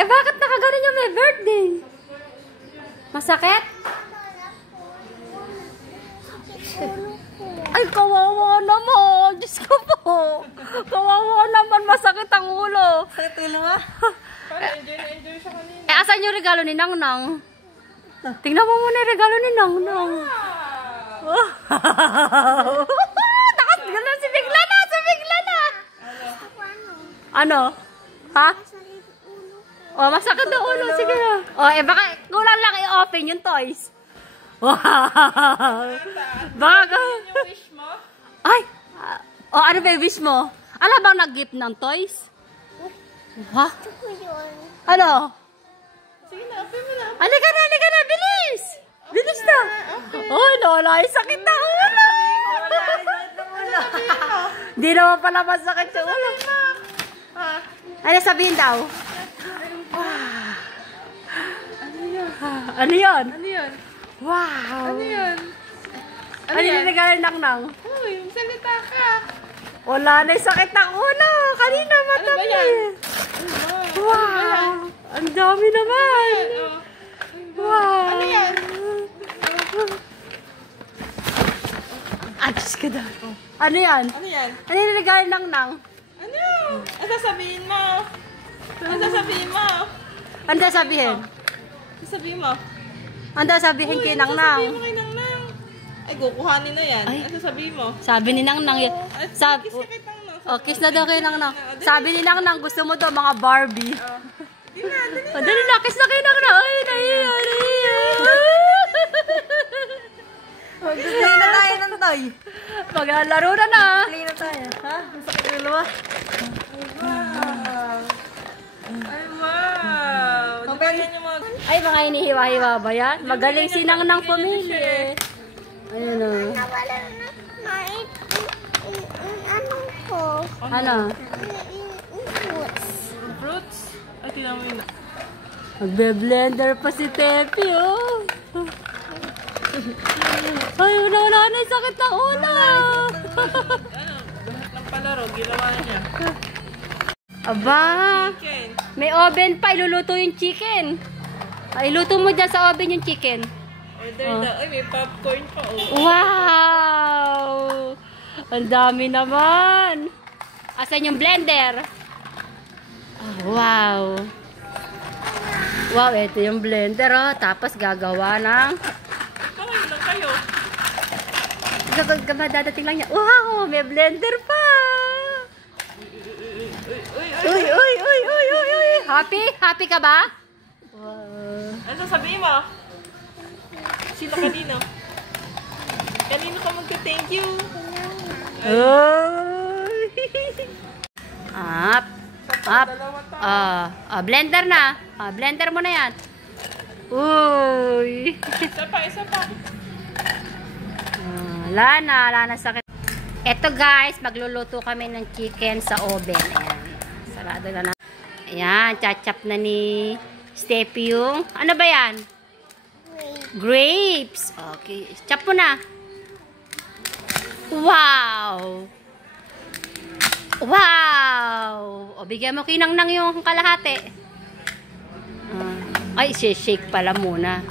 Eh, bakit nakaganon yung may birthday? Masakit? Ay, kawawa naman. Diyos ko po. Kawawa naman. Masakit ang ulo. Sakit ulo nga. Enjoy siya kanina. Eh, asan yung regalo ni Nang Nang? Tingnan mo muna yung regalo ni Nang Nang. Nakasgalan si Bigla na. Si Bigla na. Ano? Ha? Oh, masakit ang ulo. Sige na. Oh, eh, baka kulang lang i-open yung toys. Wow! Baka... Yung wish mo? Ay! Oh, ano ba yung wish mo? Ano bang nag-gift ng toys? Ha? Ano? Sige na, open mo na. Halika na, bilis! Bilis na! Oh, nawala yung sakit na ulo! Di naman pala masakit yung ulo. Ano sabihin daw? Ano yun? Ano yun? Wow! Ano yun? Ano yung regalo ng Nang? Uy, salita ka. Wala na yung sakit ng ulo. Kanina Ano ba matabi. yan? Wow! Ang dami naman. Wow! Ano yan? Ah, Diyos ka daw. Ano yan? Ano yan? Ano yung regalo ng Nang? Ano? Ano sasabihin mo? Ano sasabihin mo? Ano daw sabihin? Ano sasabihin mo? Ano daw sabihin kay Nang Nang? Ano sasabihin mo kay Nang Nang? Ay, kukuhanin na yan. Ay. Ano sasabihin mo? Sabi ni Nang Nang. Kiss Sabi, ka kay Nang Nang. oh, kiss na daw kay Nang Nang. Sabi ni Nang Nang, gusto mo daw mga Barbie. Di na, dali. Oh, dali na, kiss na kay Nang Nang. Ay, nahiya. Play na tayo ng toy. Maglalaro na na. Play na tayo. Ha? Masakit ulo ah. Ay, wow. Di ba yan yung mga... Ay, mga hinihiwa-hiwa ba yan? Magaling si Nang Nang pumili. Ayun o. Nawala na ano ko? Ano? Fruits? Ay, tingnan mo yun. Magbe-blender pa si Tepi, oh. Ay, wala na yung sakit ng ulo. Ano? Lahat ng palaro, ginawa na niya. Aba, Chicken. may oven pa. Iluluto yung chicken. Ay, iluto mo dyan sa oven yung chicken. Order daw. Ay, may popcorn pa. Oh. Wow! Ang dami naman. Asan yung blender? Oh, wow. Wow, ito yung blender, oh. Tapos gagawa ng... Kaway lang kayo. Dadating lang niya. Wow, may blender pa. Uy. Happy? Happy ka ba? Wow. Ano sasabihin mo? Sino kanino? Kanino ka magka-thank you? Up. Blender na. Blender mo na yan. Uy. Isa pa. Wala na sakit. Eto guys, magluluto kami ng chicken sa oven. Ayan. Sarado na. Ayan, chachap na ni Steffi yung... Ano ba yan? Grapes. Okay. Chop mo na. Wow. O, bigyan mo kinang nang yung kalahati. Ay, shake pala muna.